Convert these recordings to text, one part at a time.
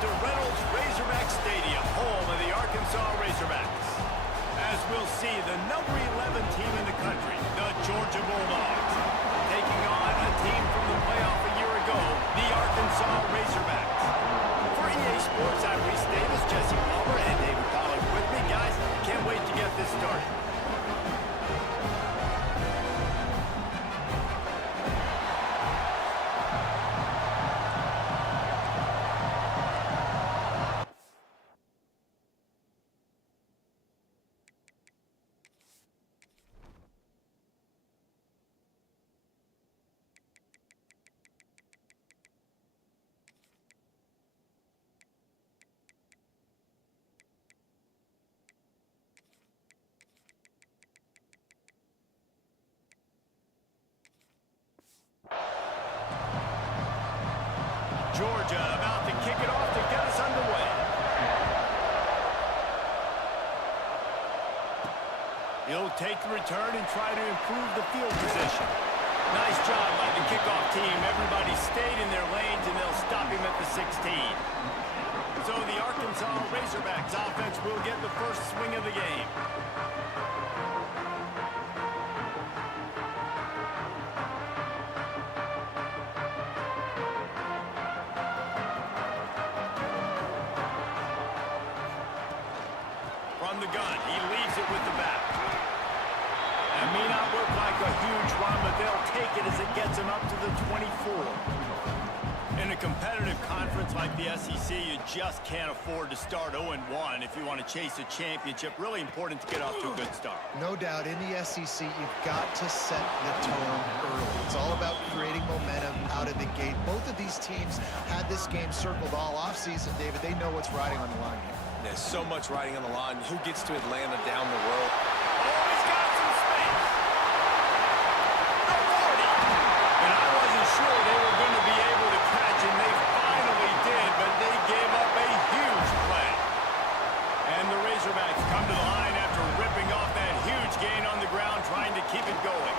to Reynolds Razorback Stadium, home of the Arkansas Razorbacks. As we'll see, the number 11 team in the country, the Georgia Bulldogs, taking on a team from the playoff a year ago, the Arkansas Razorbacks. For EA Sports, I'm Reese Davis, Jesse Palmer, and David Pollack with me. Guys, can't wait to get this started. Georgia about to kick it off to get us underway. He'll take the return and try to improve the field position. Nice job by the kickoff team. Everybody stayed in their lanes, and they'll stop him at the 16. So the Arkansas Razorbacks offense will get the first swing of the game. From the gun, he leaves it with the back. It may not look like a huge run, but they'll take it as it gets him up to the 24. In a competitive conference like the SEC, you just can't afford to start 0-1 if you want to chase a championship. Really important to get off to a good start. No doubt, in the SEC, you've got to set the tone early. It's all about creating momentum out of the gate. Both of these teams had this game circled all offseason, David. They know what's riding on the line here. There's so much riding on the line. Who gets to Atlanta down the road? Oh, he's got some space. The 40. And I wasn't sure they were going to be able to catch him. They finally did, but they gave up a huge play. And the Razorbacks come to the line after ripping off that huge gain on the ground, trying to keep it going.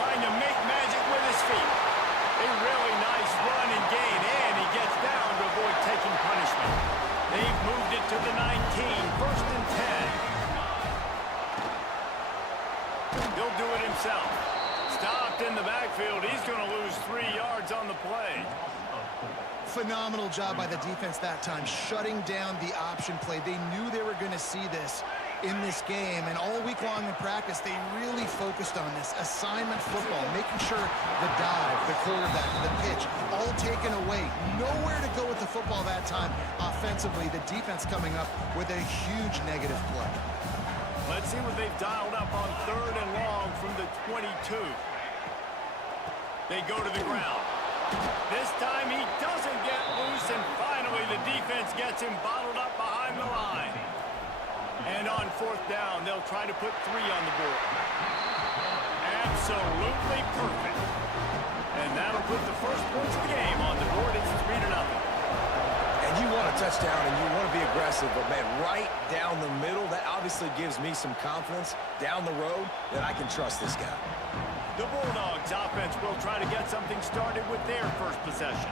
Trying to make magic with his feet. A really nice run and gain, and he gets down to avoid taking punishment. They've moved it to the 19, first and 10. He'll do it himself. Stopped in the backfield. He's going to lose 3 yards on the play. Phenomenal job by the defense that time, shutting down the option play. They knew they were going to see this in this game, and all week long in practice, they really focused on this assignment football, making sure the dive, the quarterback, the pitch, all taken away. Nowhere to go with the football that time offensively. The defense coming up with a huge negative play. Let's see what they've dialed up on 3rd and long from the 22. They go to the ground. This time he doesn't get loose, and finally the defense gets him bottled up behind the line. And on 4th down, they'll try to put 3 on the board. Absolutely perfect. And that'll put the first points of the game on the board. It's 3-0. And you want a touchdown, and you want to be aggressive, but, man, right down the middle, that obviously gives me some confidence down the road that I can trust this guy. The Bulldogs offense will try to get something started with their first possession.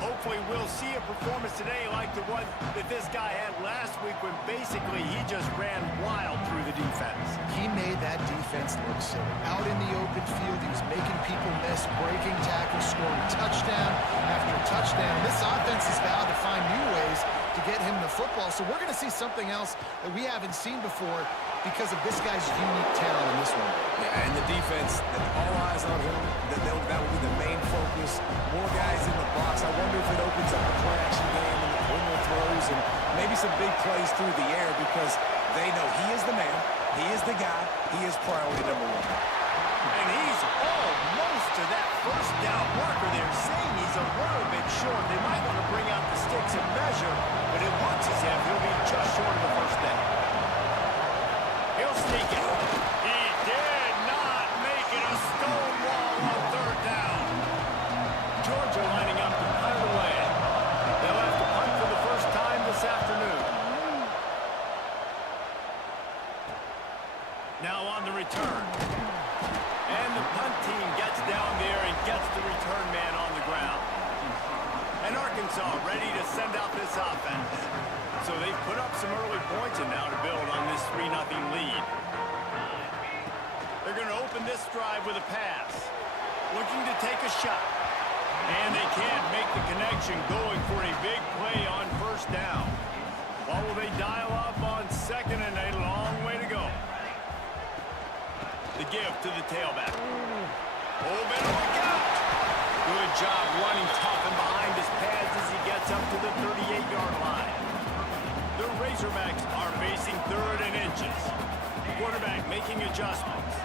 Hopefully we'll see a performance today like the one that this guy had last week when basically he just ran wild through the defense. He made that defense look silly. Out in the open field, he was making people miss, breaking tackles, scoring touchdown after touchdown. This offense has vowed to find new ways to get him the football, so we're going to see something else that we haven't seen before because of this guy's unique talent in this one. Yeah, and the defense, all eyes on him, that will be the main focus. More guys in the box. I wonder if it opens up the play-action game and the perimeter throws and maybe some big plays through the air because they know he is the man, he is the guy, he is priority number 1. And he's almost to that first down marker. They're saying he's a little bit short. They might want to bring out the sticks and measure, but it looks as if he'll be just short of the first down. He'll sneak it. He did not make it a stone wall on 3rd down. Georgia lining up to punt it away. They'll have to punt for the first time this afternoon. Now on the return. And the punt team gets down there and gets the return man on the ground. And Arkansas this offense. So they've put up some early points and now to build on this 3-0 lead. They're going to open this drive with a pass. Looking to take a shot. And they can't make the connection, going for a big play on first down. What will they dial up on second and a long way to go? The give to the tailback. Oh, better look out. Good job running tough and behind his pads as he gets up to the 38-yard line. The Razorbacks are facing third and inches. Quarterback making adjustments.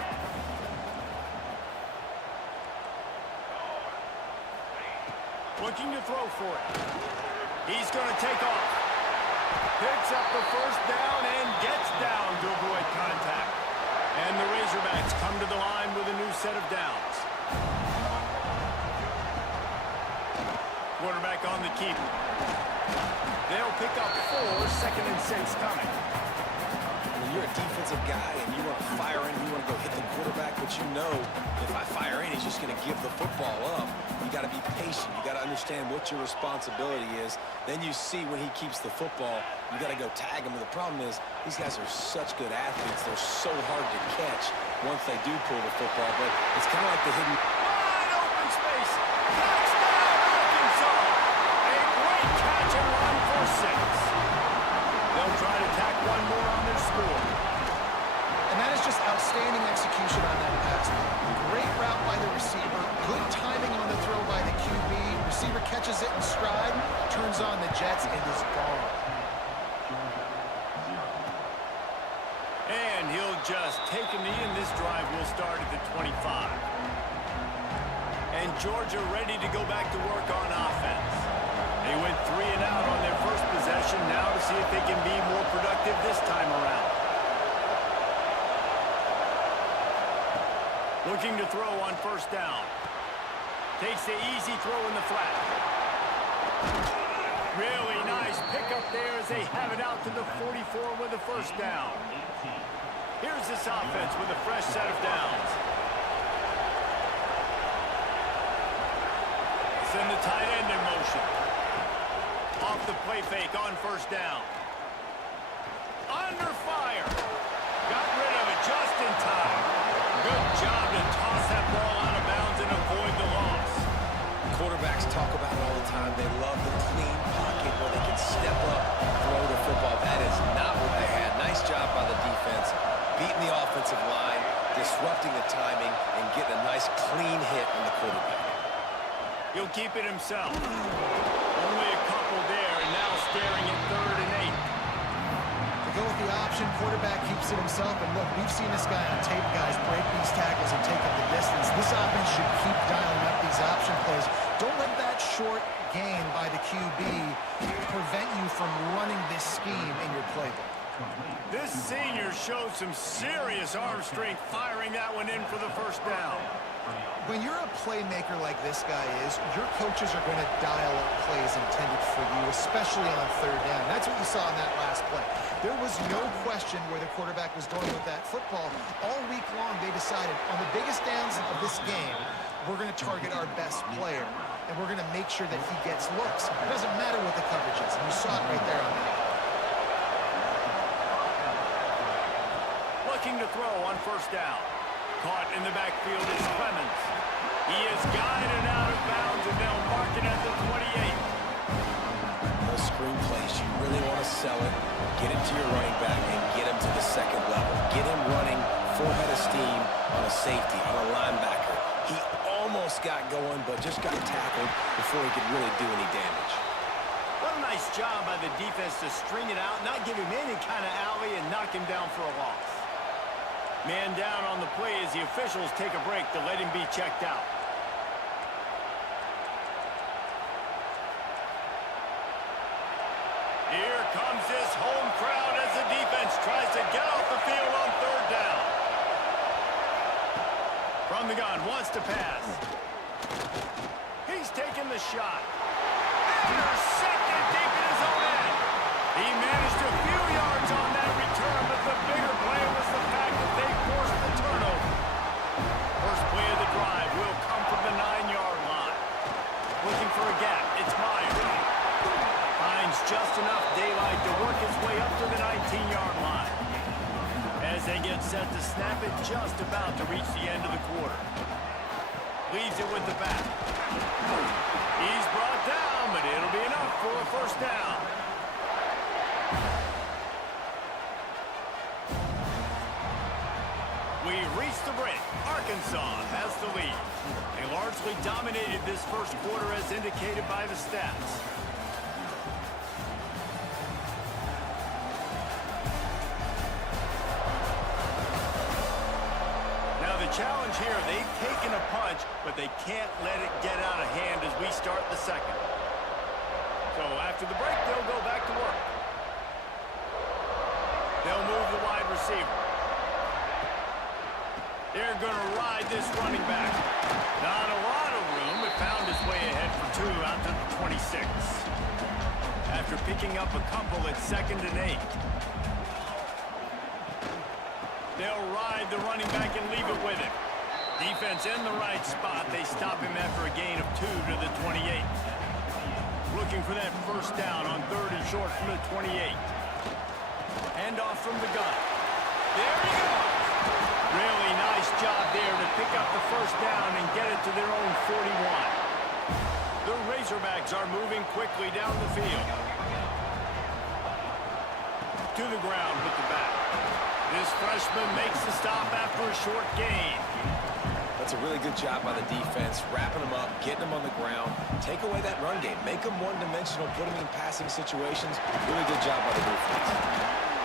Looking to throw for it. He's going to take off. Picks up the first down and gets down to avoid contact. And the Razorbacks come to the line with a new set of downs. Quarterback on the keeper. They'll pick up 4, 2nd and 6 coming. When you're a defensive guy and you want to fire in, you want to go hit the quarterback, but you know if I fire in, he's just going to give the football up. You got to be patient. You got to understand what your responsibility is. Then you see when he keeps the football, you got to go tag him. And the problem is these guys are such good athletes. They're so hard to catch once they do pull the football. But it's kind of like the hidden... Wide open space. Touchdown, Arkansas. A great catch and run for 6. They'll try to tack one more on their score. And that is just outstanding execution on that pass. Great route by the receiver. Good timing on the throw by the QB. Receiver catches it in stride, turns on the jets, and is gone. And he'll just take a knee, and this drive will start at the 25. And Georgia ready to go back to work on offense. They went 3 and out on their first possession, now to see if they can be more productive this time around. Looking to throw on first down. Takes the easy throw in the flat. Really nice pickup there as they have it out to the 44 with a first down. Here's this offense with a fresh set of downs. Send the tight end in motion. Off the play fake on first down. Under fire. Got rid of it just in time. Good job to toss that ball out of bounds and avoid the loss. Quarterbacks talk about it all the time. They love the clean pocket where they can step up, throw the football. That is not what they had. Nice job by the defense, beating the offensive line, disrupting the timing, and getting a nice clean hit on the quarterback. He'll keep it himself. Only a couple there, and now staring at 3rd and 8. To go with the option, quarterback keeps it himself. And look, we've seen this guy on tape, guys, break these tackles and take up the distance. This offense should keep dialing up these option plays. Don't let that short gain by the QB prevent you from running this scheme in your playbook. This senior showed some serious arm strength firing that one in for the first down. When you're a playmaker like this guy is, your coaches are going to dial up plays intended for you, especially on 3rd down. That's what you saw in that last play. There was no question where the quarterback was going with that football. All week long, they decided on the biggest downs of this game, we're going to target our best player, and we're going to make sure that he gets looks. It doesn't matter what the coverage is, and you saw it right there on that. Looking to throw on first down. Caught in the backfield is Clemens. He is guided out of bounds, and they'll mark it at the 28. Those screen plays, you really want to sell it, get it to your running back, and get him to the 2nd level. Get him running full head of steam on a safety, on a linebacker. He almost got going, but just got tackled before he could really do any damage. What a nice job by the defense to string it out, not give him any kind of alley, and knock him down for a loss. Man down on the play as the officials take a break to let him be checked out. Here comes this home crowd as the defense tries to get off the field on 3rd down. From the gun, wants to pass. He's taking the shot. Intercepted deep in his own end. He managed a few yards on that return, but the bigger play was the fact that they forced the turnover. First play of the drive will come from the 9-yard line. Looking for a gap. It's Myers. Finds just enough daylight to work his way up to the 19-yard line. As they get set to snap it, just about to reach the end of the quarter. Leaves it with the back. He's brought down, but it'll be enough for a first down. We've reached the break. Arkansas has the lead. They largely dominated this first quarter as indicated by the stats. Now the challenge here, they've taken a punch, but they can't let it get out of hand as we start the second. So after the break, they'll go back to work. They'll move the wide receiver. They're going to ride this running back. Not a lot of room, but found his way ahead for 2 out to the 26. After picking up a couple at 2nd and 8. They'll ride the running back and leave it with him. Defense in the right spot. They stop him after a gain of 2 to the 28. Looking for that first down on 3rd and short from the 28. Hand off from the gun. There he goes. Really nice job there to pick up the first down and get it to their own 41. The Razorbacks are moving quickly down the field. To the ground with the back. This freshman makes the stop after a short gain. That's a really good job by the defense, wrapping them up, getting them on the ground. Take away that run game. Make them one-dimensional, put them in passing situations. Really good job by the defense.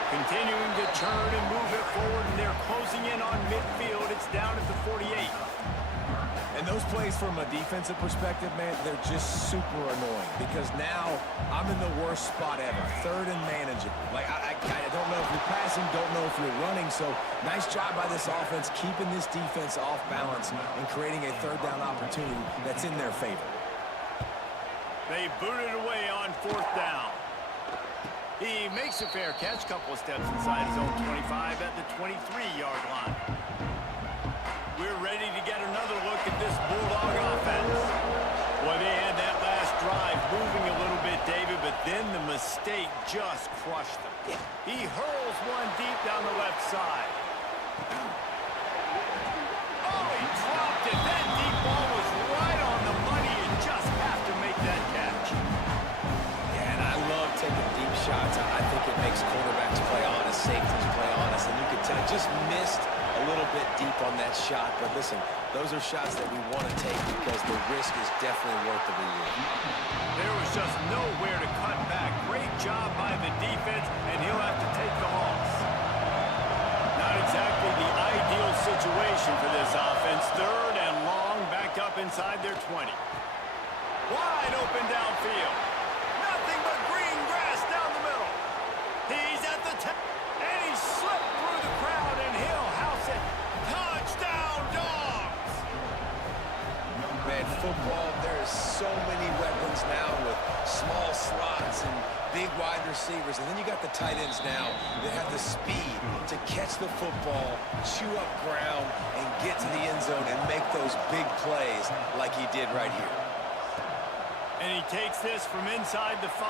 Continuing to turn and move it forward, and they're closing in on midfield. It's down at the 48. And those plays from a defensive perspective, man, they're just super annoying because now I'm in the worst spot ever. 3rd and manageable. Like, I don't know if you're passing, don't know if you're running. So nice job by this offense, keeping this defense off balance and creating a 3rd down opportunity that's in their favor. They boot it away on 4th down. He makes a fair catch, couple of steps inside his own 25 at the 23-yard line. We're ready to get another look at this Bulldog offense. Boy, they had that last drive moving a little bit, David, but then the mistake just crushed them. He hurls one deep down the left side. Oh, he dropped it. That deep ball was right on the money. You just have to make that catch. Yeah, and I love taking deep shots. I think it makes quarterbacks play honest, safeties play honest, and you can tell just missed a little bit deep on that shot. But listen, those are shots that we want to take because the risk is definitely worth the reward. There was just nowhere to cut back. Great job by the defense, and he'll have to take the loss. Not exactly the ideal situation for this offense. 3rd and long, back up inside their 20. Wide open downfield. Nothing but green grass down the middle. He's at the 10, and he slipped through the crowd, and he'll house it. Touchdown, Dogs! Man, football, there's so many weapons now with small slots and big wide receivers. And then you got the tight ends now that have the speed to catch the football, chew up ground, and get to the end zone and make those big plays like he did right here. And he takes this from inside the 5.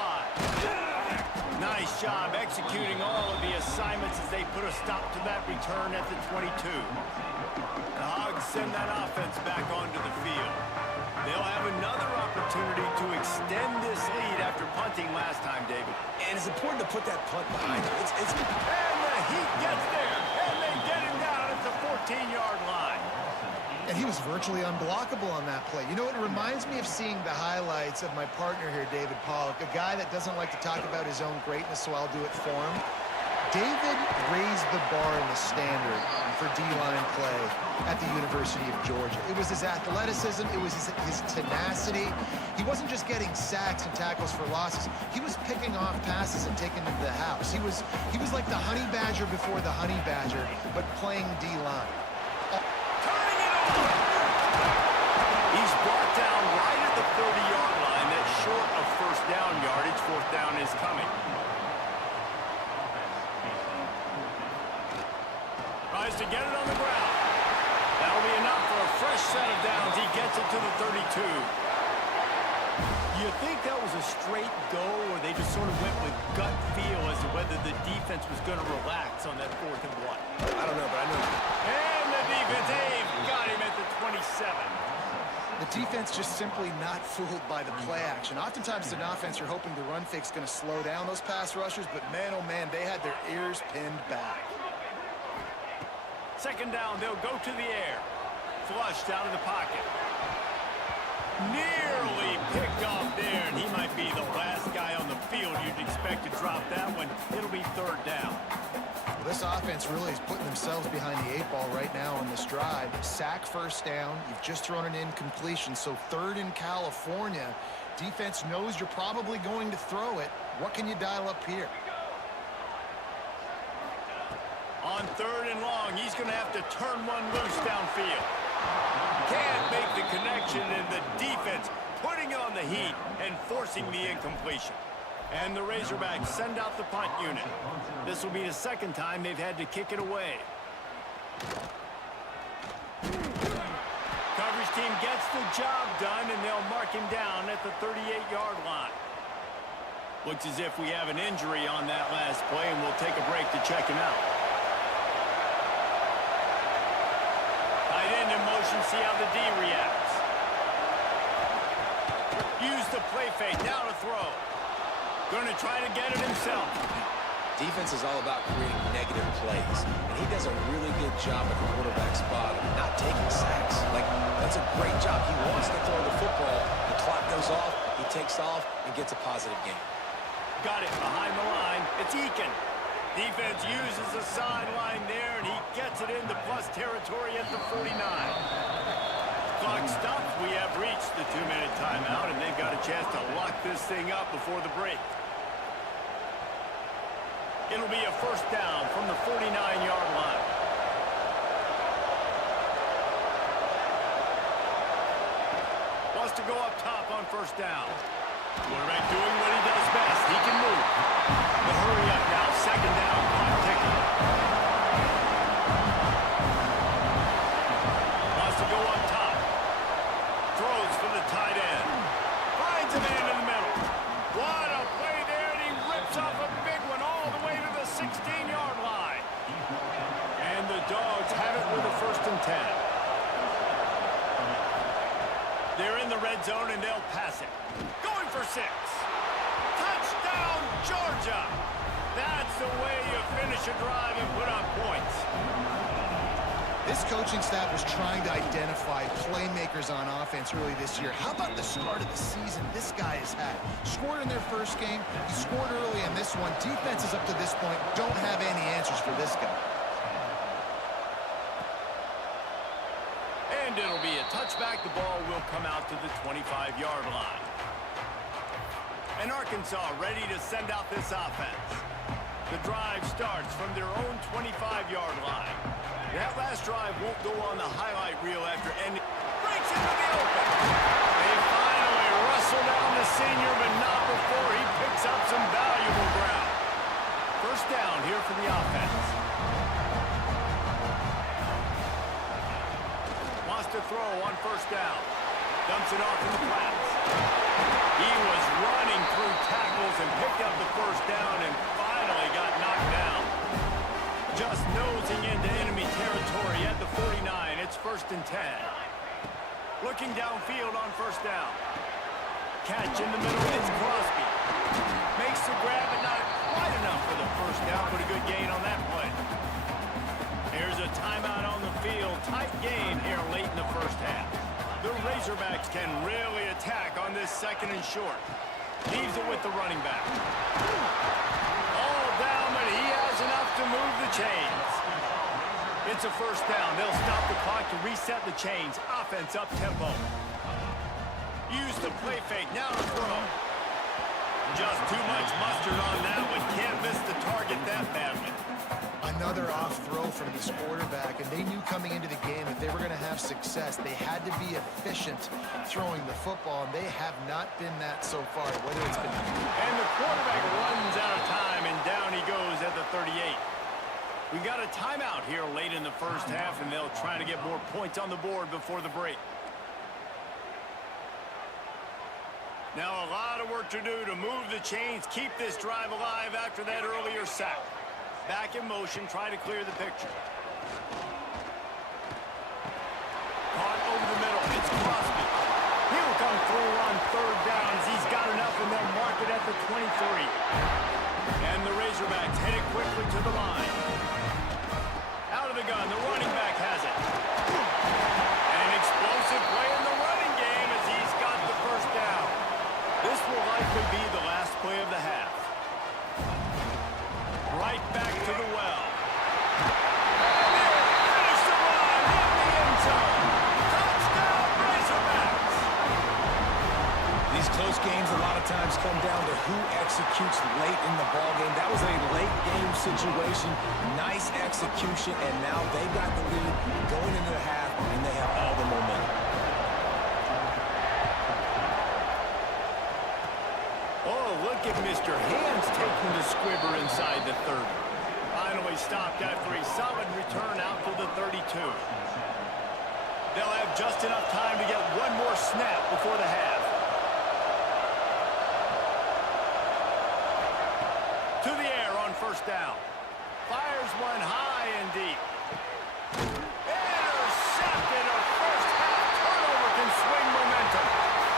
Nice job executing all of the assignments as they put a stop to that return at the 22. The Hogs send that offense back onto the field. They'll have another opportunity to extend this lead after punting last time, David. And it's important to put that punt behind you. And the Heat gets there, and they get him down at the 14-yard line. And he was virtually unblockable on that play. You know, it reminds me of seeing the highlights of my partner here, David Pollock, a guy that doesn't like to talk about his own greatness, so I'll do it for him. David raised the bar in the standard for D-line play at the University of Georgia. It was his athleticism, it was his tenacity. He wasn't just getting sacks and tackles for losses. He was picking off passes and taking them to the house. He was like the honey badger before the honey badger, but playing D-line. He's brought down right at the 30-yard line. That's short of first down yardage. 4th down is coming. Tries to get it on the ground. That'll be enough for a fresh set of downs. He gets it to the 32. You think that was a straight go, or they just sort of went with gut feel as to whether the defense was going to relax on that 4th and 1? I don't know, but I know. And the defense, got him at the 27. The defense just simply not fooled by the play action. Oftentimes, as an offense, you're hoping the run fake's going to slow down those pass rushers, but man, oh man, they had their ears pinned back. 2nd down, they'll go to the air. Flushed out of the pocket. Nearly picked off there, and he might be the last guy on the field you'd expect to drop that one. It'll be 3rd down. Well, this offense really is putting themselves behind the 8 ball right now on this drive. Sack 1st down. You've just thrown an incompletion, so 3rd in California. Defense knows you're probably going to throw it. What can you dial up here? On 3rd and long, he's going to have to turn one loose downfield. Can't make the connection, and the defense putting on the heat and forcing the incompletion. And the Razorbacks send out the punt unit. This will be the 2nd time they've had to kick it away. Coverage team gets the job done, and they'll mark him down at the 38-yard line. Looks as if we have an injury on that last play, and we'll take a break to check him out. Tight end in motion, see how the D reacts. Use the play fake, now to throw. Going to try to get it himself. Defense is all about creating negative plays, and he does a really good job at the quarterback spot of not taking sacks. Like, that's a great job. He wants to throw the football. The clock goes off, he takes off, and gets a positive gain. Got it behind the line. It's Eakin. Defense uses the sideline there, and he gets it into plus territory at the 49. Clock stops. We have reached the 2-minute timeout, and they've got a chance to lock this thing up before the break. It'll be a 1st down from the 49-yard line. Wants to go up top on 1st down. Quarterback doing what he does best. He can move. The hurry up now. 2nd down, clock ticking. Wants to go up top. Throws for the tight end. Finds a man in the middle. What a play there, and he rips off a big one all the way to the 16-yard line. And the Dogs have it with a 1st and 10. They're in the red zone, and they'll pass it. Going for 6. Touchdown, Georgia. That's the way you finish a drive and put up points. This coaching staff was trying to identify playmakers on offense early this year. How about the start of the season this guy has had? Scored in their 1st game. He scored early in this one. Defenses up to this point don't have any answers for this guy. And it'll be a touchback. The ball will come out to the 25-yard line. And Arkansas ready to send out this offense. The drive starts from their own 25-yard line. That last drive won't go on the highlight reel after ending. Breaks into the open. They finally wrestle down the senior, but not before he picks up some valuable ground. 1st down here for the offense. Wants to throw on 1st down. Dumps it off in the flats. He was running through tackles and picked up the 1st down and finally got knocked down. Just nosing into enemy territory at the 49. It's 1st and 10. Looking downfield on 1st down. Catch in the middle. It's Crosby. Makes the grab, but not quite enough for the 1st down, but a good gain on that play. Here's a timeout on the field. Tight game here late in the 1st half. The Razorbacks can really attack on this 2nd and short. Leaves it with the running back. All down, but he has enough to move the chains. It's a 1st down. They'll stop the clock to reset the chains. Offense up tempo. Use the play fake. Now to throw. Just too much mustard on that one. Can't miss the target that badly. Another off throw from this quarterback, and they knew coming into the game if they were going to have success, they had to be efficient throwing the football, and they have not been that so far, whether it's been... And the quarterback runs out of time, and down he goes at the 38. We got a timeout here late in the 1st half, and they'll try to get more points on the board before the break. Now a work to do to move the chains, keep this drive alive after that earlier sack. Back in motion, try to clear the picture. Caught over the middle. It's Crosby. He'll come through on third down as he's got enough, and they'll mark it at the 23. And the Razorbacks headed quickly to the line. Out of the gun, the running back has it. An explosive play in the running game as he's got the first down. This will likely be the last play of the half. Right back to the well. Finish the run in the end zone. Touchdown, Razorbacks. These close games a lot of times come down to who executes late in the ball game. That was a late game situation. Nice execution, and now they got the lead going into the half, and they have all the momentum. Oh, look at Mr. Hands taking the squibber inside the 30. Finally stopped after a solid return out to the 32. They'll have just enough time to get one more snap before the half. To the air on first down. Fires one high and deep. Intercepted. A first half turnover can swing momentum.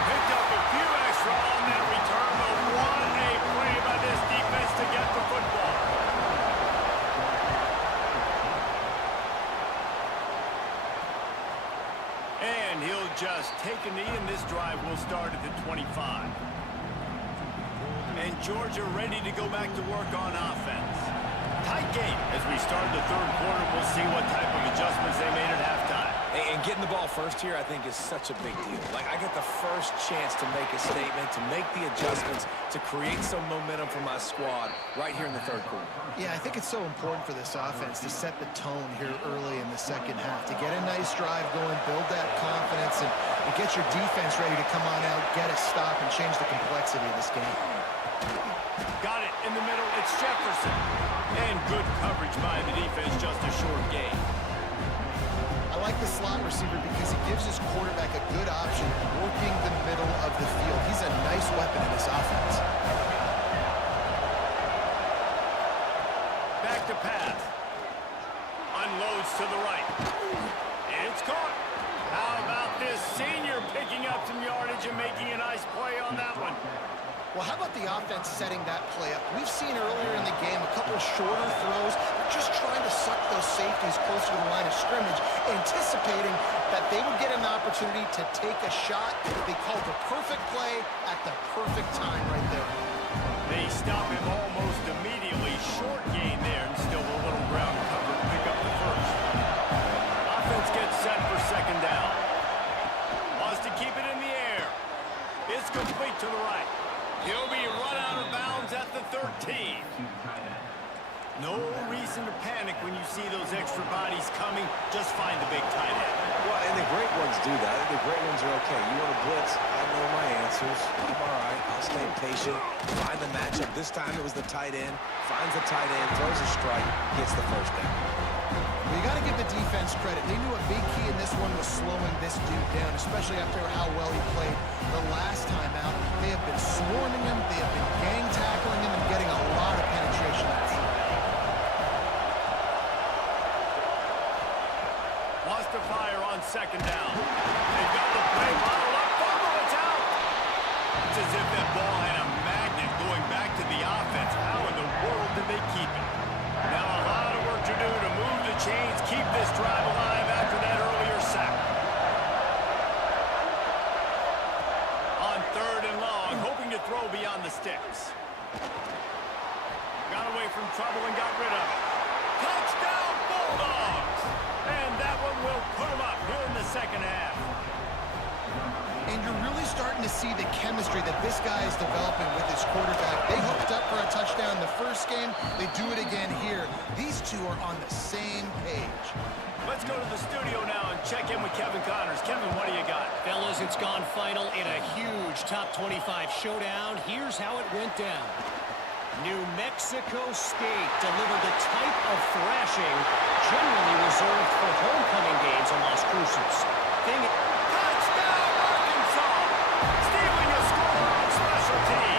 Picked up a few extra on that return, but what a play by this defense to get the football. And he'll just take a knee, and this drive will start at the 25. And Georgia ready to go back to work on offense. Tight game as we start the third quarter. We'll see what type of adjustments they made at halftime. And getting the ball first here, I think, is such a big deal. Like, I get the first chance to make a statement, to make the adjustments, to create some momentum for my squad right here in the third quarter. Yeah, I think it's so important for this offense to set the tone here early in the second half, to get a nice drive going, build that confidence, and get your defense ready to come on out, get a stop, and change the complexity of this game. Got it in the middle. It's Jefferson. And good coverage by the defense, just a short gain. I like the slot receiver because he gives his quarterback a good option working the middle of the field. He's a nice weapon in this offense. Back to pass. Unloads to the right. It's caught. How about this senior picking up some yardage and making a nice play on that one? Well, how about the offense setting that play up? We've seen earlier in the game a couple of shorter throws, just trying to suck those safeties closer to the line of scrimmage, anticipating that they would get an opportunity to take a shot. They called the perfect play at the perfect time right there. They stop him almost immediately. Short gain there, and still a little ground cover to pick up the first. Offense gets set for second down. Wants to keep it in the air. It's complete to the right. He'll be run out of bounds at the 13. No reason to panic when you see those extra bodies coming. Just find the big tight end. Well, and the great ones do that. The great ones are okay. You want to blitz, I know my answers. I'm all right. I'll stay patient, find the matchup. This time it was the tight end. Finds the tight end, throws a strike, gets the first down. Well, you got to give the defense credit. They knew a big key in this one was slowing this dude down, especially after how well he played the last time out. They have been swarming him. They have been gang tackling him and getting a lot of penetration out of him. Wants to fire on second down. They've got the play bottled up. Fumble, it's out. It's as if that ball had a magnet going back to the offense. How in the world did they keep it? Now a lot of work to do to move the chains, keep this drive alive after that earlier sack. On third and long, hoping to throw beyond the sticks. Got away from trouble and got rid of it. Touchdown, Bulldogs! And that one will put them up here in the second half. And you're really starting to see the chemistry that this guy is developing with his quarterback. They hooked up for a touchdown the first game. They do it again here. These two are on the same page. Let's go to the studio now and check in with Kevin Connors. Kevin, what do you got? Fellas, it's gone final in a huge top 25 showdown. Here's how it went down. New Mexico State delivered a type of thrashing generally reserved for homecoming games in Las Cruces. Touchdown, Arkansas! Stealing a score on special teams.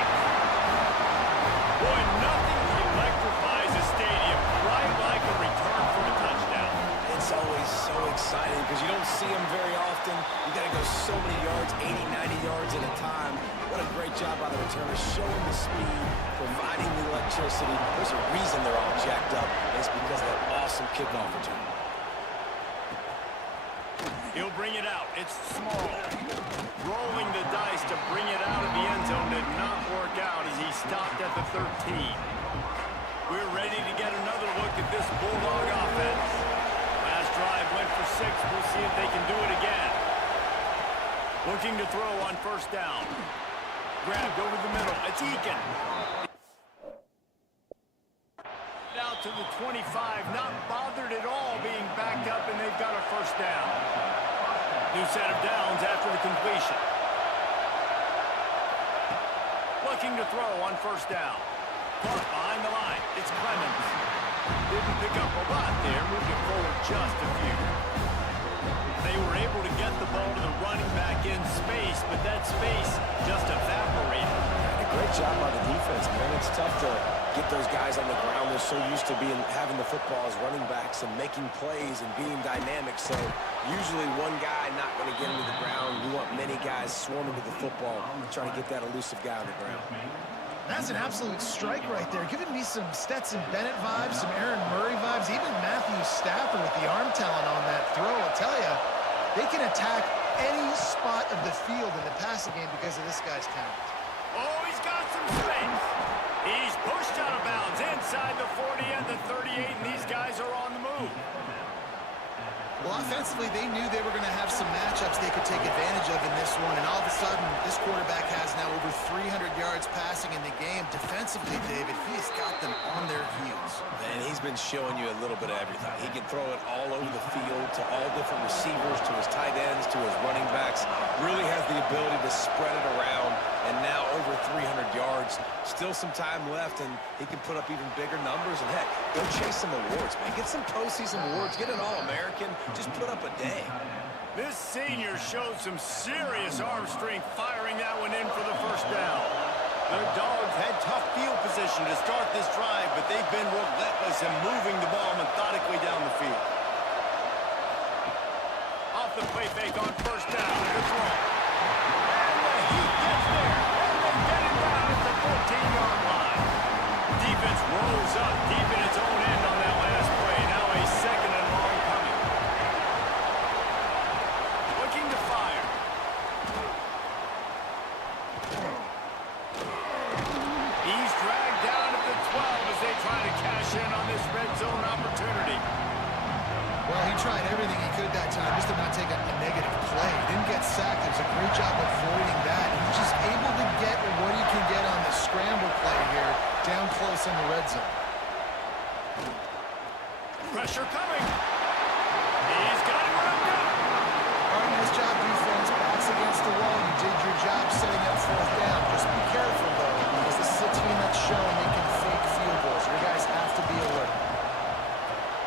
They're showing the speed, providing the electricity. There's a reason they're all jacked up, and it's because of that awesome kickoff return. He'll bring it out. It's small. Rolling the dice to bring it out of the end zone did not work out as he stopped at the 13. We're ready to get another look at this Bulldog offense. Last drive went for 6. We'll see if they can do it again. Looking to throw on first down. Grabbed over the middle. It's Eakin. Out to the 25. Not bothered at all being backed up, and they've got a first down. New set of downs after the completion. Looking to throw on first down. Caught behind the line. It's Clemens. Didn't pick up a lot there. Moved it forward just a few. They were able to get the ball to the running back in space, but that space just evaporated. A great job by the defense, man. It's tough to get those guys on the ground. They're so used to having the football as running backs and making plays and being dynamic. So usually one guy not going to get him to the ground. You want many guys swarming to the football, trying to get that elusive guy on the ground. That's an absolute strike right there. Giving me some Stetson Bennett vibes, some Aaron Murray vibes, even Matthew Stafford with the arm talent on that throw. I'll tell you, they can attack any spot of the field in the passing game because of this guy's talent. Oh, he's got some space. He's pushed out of bounds inside the 40 and the 38, and these guys are on the move. Well, offensively, they knew they were going to have some matchups they could take advantage of in this one, and all of a sudden, this quarterback has now over 300 yards passing in the game. Defensively, David, he has got them on their heels. And he's been showing you a little bit of everything. He can throw it all over the field to all different receivers, to his tight ends, to his running backs. Really has the ability to spread it around, and now over 300 yards. Still some time left, and he can put up even bigger numbers. And, heck, go chase some awards, man. Get some postseason awards. Get an All-American. Just put up a day. This senior showed some serious arm strength firing that one in for the first down. The Dogs had tough field position to start this drive, but they've been relentless in moving the ball methodically down the field. Off the play fake on first down. Good throw. And the Heat gets there. And they get it down at the 14-yard line. Defense rolls up deep in its own end on that last play. Now a second and long coming. Looking to fire. He's dragged down at the 12 as they try to cash in on this red zone opportunity. Well, he tried everything he could that time just to not take a negative play. Didn't get sacked. It was a great job avoiding that. He's just able to get what he can get on the scramble play here down close in the red zone. Pressure coming. He's got it wrapped up. All right, nice job, defense. Backs against the wall. You did your job setting up fourth down. Just be careful, though, because this is a team that's shown they can fake field goals. Your guys have to be alert.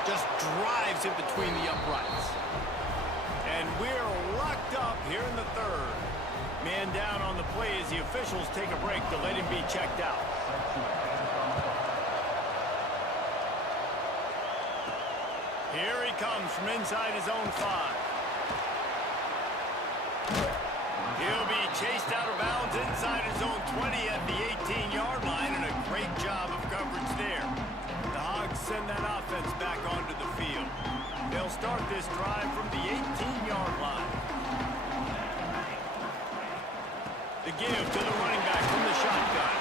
Just drives it between the uprights. And we're locked up here in the third. Man down on the play as the officials take a break to let him be checked out. Here he comes from inside his own 5. He'll be chased out of bounds inside his own 20 at the 18-yard line, and a great job of coverage there. The Hogs send that offense back onto the field. They'll start this drive from the 18-yard line. The give to the running back from the shotgun.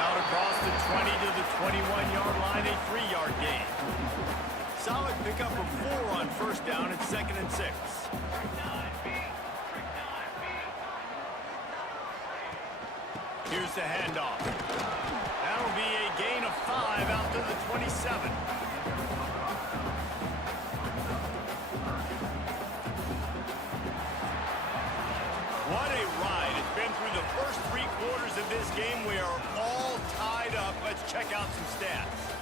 Out across the 20 to the 21-yard line, a 3-yard gain. Solid pickup of 4 on first down at 2nd and 6. Here's the handoff. That'll be a gain of 5 out to the 27. What a ride. It's been through the first 3 quarters of this game. We are all tied up. Let's check out some stats.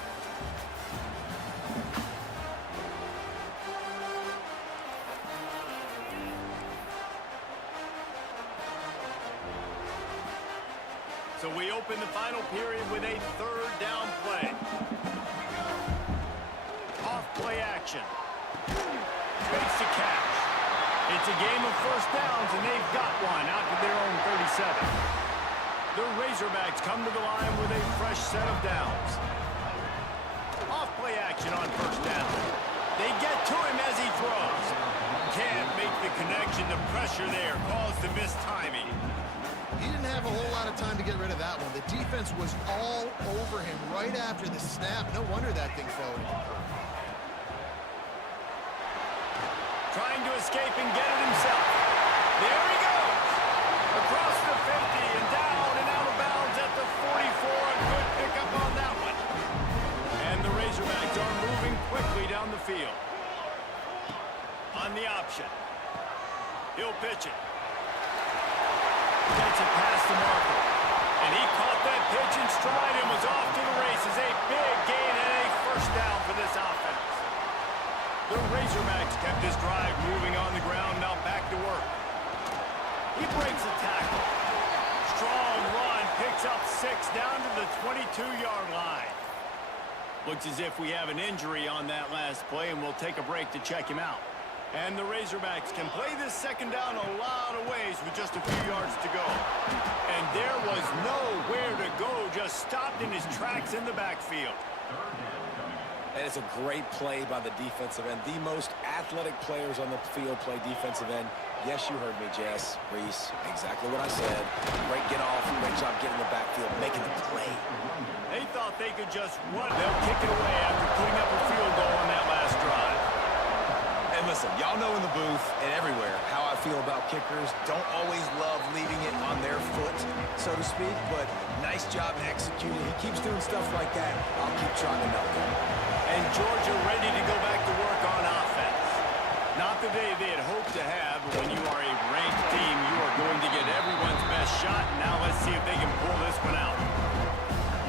So we open the final period with a 3rd down play. Off play action. Fakes to catch. It's a game of first downs, and they've got one out to their own 37. The Razorbacks come to the line with a fresh set of downs. Off-play action on first down. They get to him as he throws. Can't make the connection. The pressure there caused the missed timing. He didn't have a whole lot of time to get rid of that one. The defense was all over him right after the snap. No wonder that thing fell incomplete. Trying to escape and get it himself. There he goes. Across the 50 and down and out of bounds at the 44. A good pickup on that one. And the Razorbacks are moving quickly down the field. On the option. He'll pitch it. Gets it past the marker. And he caught that pitch in stride and was off to the races. A big gain and a first down for this offense. The Razorbacks kept this drive moving on the ground. Now back to work. He breaks a tackle. Strong run. Picks up 6 down to the 22-yard line. Looks as if we have an injury on that last play, and we'll take a break to check him out. And the Razorbacks can play this second down a lot of ways with just a few yards to go. And there was nowhere to go, just stopped in his tracks in the backfield. And it's a great play by the defensive end. The most athletic players on the field play defensive end. Yes, you heard me, Jess, Reese. Exactly what I said. Great get off, great job getting the backfield, making the play. They thought they could just run. They'll kick it away after putting up a field goal on that last drive. And listen, y'all know in the booth and everywhere how I feel about kickers. Don't always love leaving it on their foot, so to speak, but nice job executing. He keeps doing stuff like that. I'll keep trying to know him. And Georgia ready to go back to work on offense. Not the day they had hoped to have, but when you are a ranked team, you are going to get everyone's best shot. Now let's see if they can pull this one out.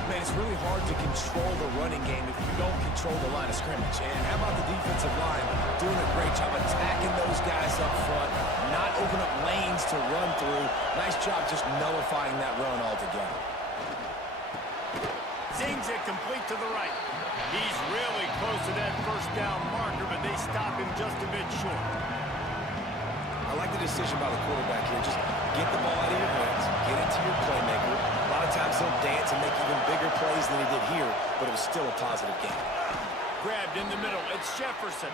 Man, it's really hard to control the running game if you don't control the line of scrimmage. And how about the defensive line doing a great job attacking those guys up front, not open up lanes to run through. Nice job just nullifying that run altogether. Zings it complete to the right. He's really close to that first down marker, but they stop him just a bit short. I like the decision by the quarterback here. Just get the ball out of your hands, get it to your playmaker. A lot of times he'll dance and make even bigger plays than he did here, but it was still a positive game. Grabbed in the middle. It's Jefferson.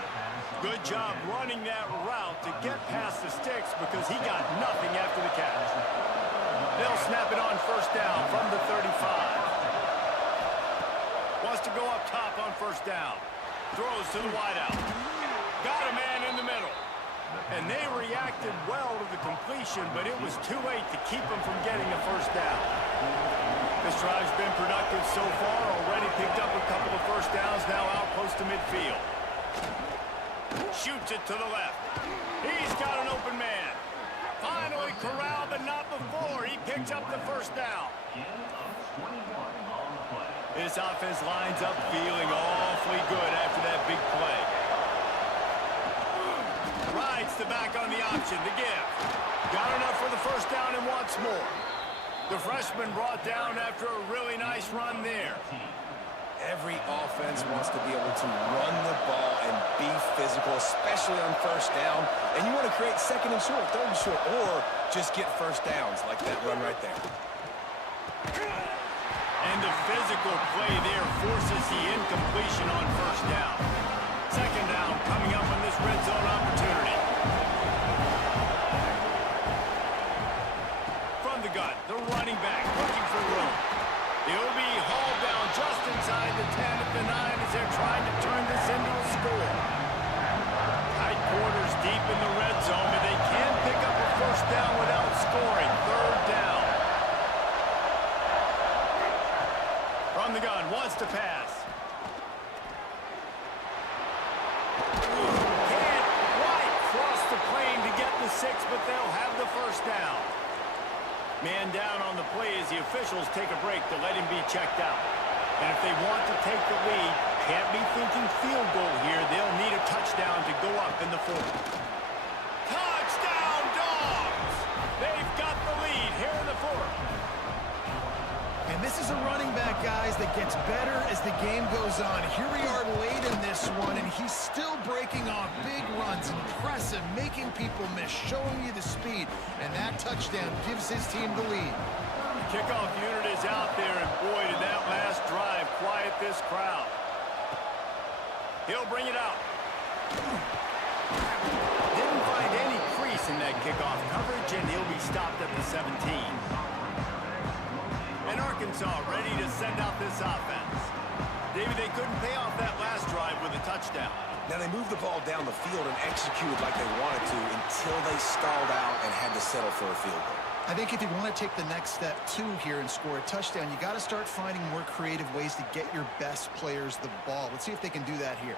Good job running that route to get past the sticks because he got nothing after the catch. They'll snap it on first down from the 35. Wants to go up top on first down. Throws to the wideout. Got a man in the middle. And they reacted well to the completion, but it was too late to keep them from getting a first down. This drive's been productive so far. Already picked up a couple of first downs, now out close to midfield. Shoots it to the left. He's got an open man. Finally corralled, but not before. He picks up the first down. This offense lines up feeling awfully good after that big play. Rides the back on the option to give. Got enough for the first down and wants more. The freshman brought down after a really nice run there. Every offense wants to be able to run the ball and be physical, especially on first down. And you want to create second and short, third and short, or just get first downs like that run right there. And the physical play there forces the incompletion on first down. Second down coming up on this red zone opportunity. From the gun, the running back looking for room. He'll be hauled down just inside the 10 at the 9 as they're trying to turn this into a score. Tight quarters deep in the red zone, but they can pick up a first down without scoring. Third down. From the gun, wants to pass. Can't quite cross the plane to get the 6, but they'll have the first down. Man down on the play as the officials take a break to let him be checked out. And if they want to take the lead, can't be thinking field goal here. They'll need a touchdown to go up in the fourth. Touchdown, Dogs! They've got the lead here in the fourth. And this is a running back, guys, that gets better as the game goes on. Here we are late in this one, and he's still breaking off big runs. Impressive, making people miss, showing you the speed. And that touchdown gives his team the lead. Kickoff unit is out there, and boy, did that last drive quiet this crowd. He'll bring it out. Didn't find any crease in that kickoff coverage, and he'll be stopped at the 17. And Arkansas ready to send out this offense. David, they couldn't pay off that last drive with a touchdown. Now, they moved the ball down the field and executed like they wanted to until they stalled out and had to settle for a field goal. I think if you want to take the next step, too, here and score a touchdown, you got to start finding more creative ways to get your best players the ball. Let's see if they can do that here.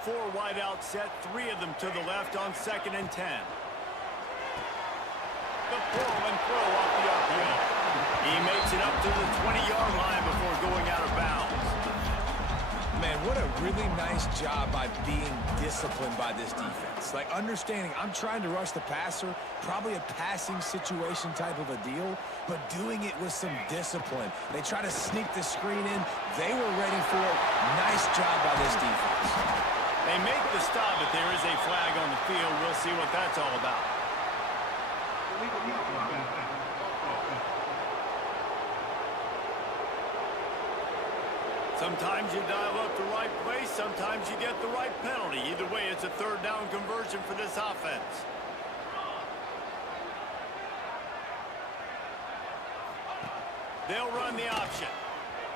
4 wide out set, 3 of them to the left on 2nd and 10. The pull and throw off the RPO. He makes it up to the 20-yard line before going out of bounds. Man, what a really nice job by being disciplined by this defense. Like, understanding I'm trying to rush the passer, probably a passing situation type of a deal, but doing it with some discipline. They try to sneak the screen in. They were ready for it. Nice job by this defense. They make the stop, but there is a flag on the field. We'll see what that's all about. Sometimes you dial up the right place, sometimes you get the right penalty. Either way, it's a 3rd down conversion for this offense. They'll run the option.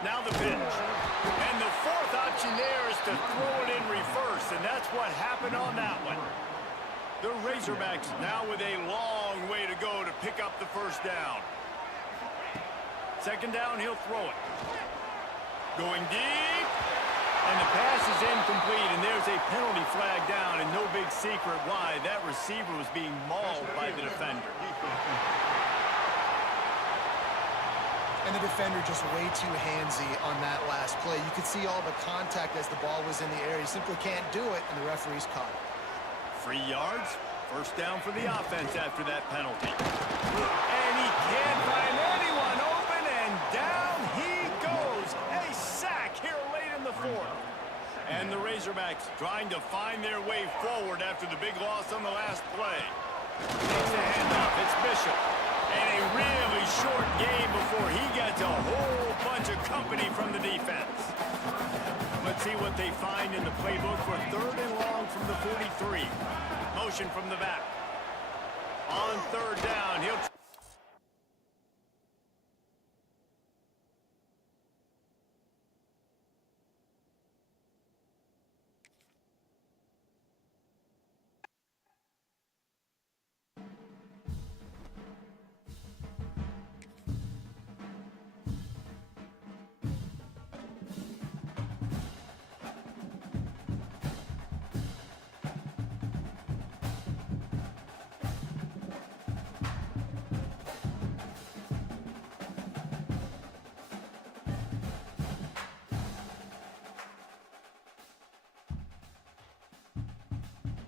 Now the pitch. And the 4th option there is to throw it in reverse, and that's what happened on that one. The Razorbacks now with a long way to go to pick up the 1st down. 2nd down, he'll throw it. Going deep, and the pass is incomplete, and there's a penalty flag down, and no big secret why. That receiver was being mauled by the defender. And the defender just way too handsy on that last play. You could see all the contact as the ball was in the air. He simply can't do it, and the referee's caught it. 3 yards, 1st down for the offense after that penalty. And he can't find anyone open, and down he goes. A sack here late in the 4th. And the Razorbacks trying to find their way forward after the big loss on the last play. Takes the handoff. It's Bishop. And a really short game before he gets a whole bunch of company from the defense. Let's see what they find in the playbook for 3rd and long from the 43. Motion from the back. On 3rd down, he'll